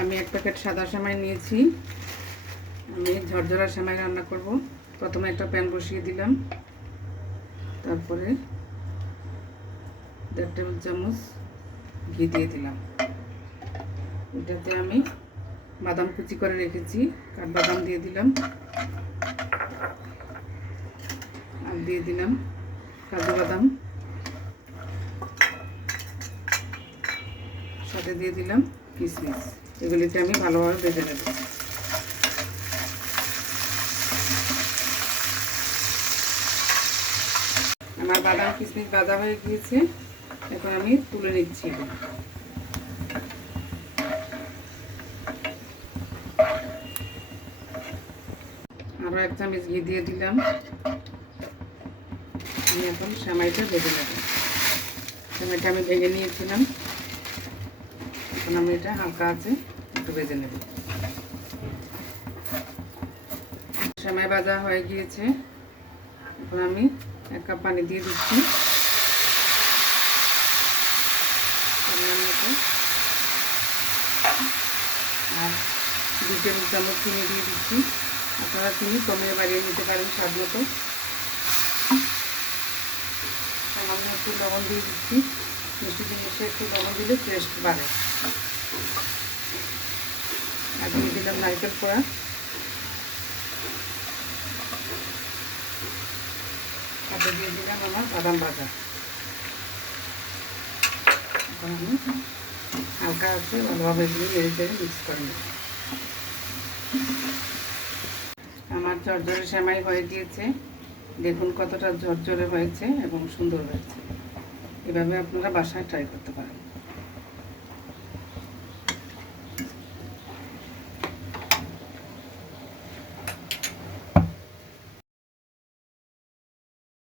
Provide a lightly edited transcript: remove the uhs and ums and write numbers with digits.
আমি এক প্যাকেট সাদা সেমাই নিয়েছি। আমি ঝরঝরা সেমাই রান্না করব। প্রথমে একটা প্যান বসিয়ে দিলাম, তারপরে 1.5 টেবিল চামচ ঘি দিয়ে দিলাম। এটাতে আমি বাদাম কুচি করে রেখেছি, কাঠবাদাম দিয়ে দিলাম, আর দিয়ে দিলাম কাজু বাদাম, সাথে দিয়ে দিলাম কিশমিশ। এগুলিকে আমি ভালোভাবে ভেজে নেব। আমার বাদাম কিশমিশ ভাজা হয়ে গিয়েছে, এখন আমি তুলে নিচ্ছি। আরও 1 চামচ ঘি দিয়ে দিলাম। আমি এখন সেমাইটা ভেজে নেব। সেমাইটা আমি ভেজে নিয়েছিলাম, এখন আমি এটা হালকা আছে একটু ভেজে নেব। সেমাই ভাজা হয়ে গিয়েছে, এখন আমি 1 কাপ পানি দিয়ে দিচ্ছি। আর 2 টেবিল চামচ চিনি দিয়ে দিচ্ছি। আপনারা চিনি কমিয়ে বাড়িয়ে নিতে পারেন স্বাদ মতো। সামান্য একটু লবণ দিয়ে দিচ্ছি। মিষ্টি জিনিসে একটু লবণ দিলে টেস্ট বাড়ে। আর দিয়ে দিলাম নারকেল কোড়া, সাথে দিয়ে দিলাম আমার বাদাম ভাজা। এখন আমি হালকা আছে ভালোভাবে এগুলো নেড়ে চেড়ে মিক্স করে নেব। আমার ঝরঝরে সেমাই হয়ে গিয়েছে। দেখুন কতটা ঝরঝরে হয়েছে এবং সুন্দর হয়েছে। এভাবে আপনারা বাসায় ট্রাই করতে পারেন।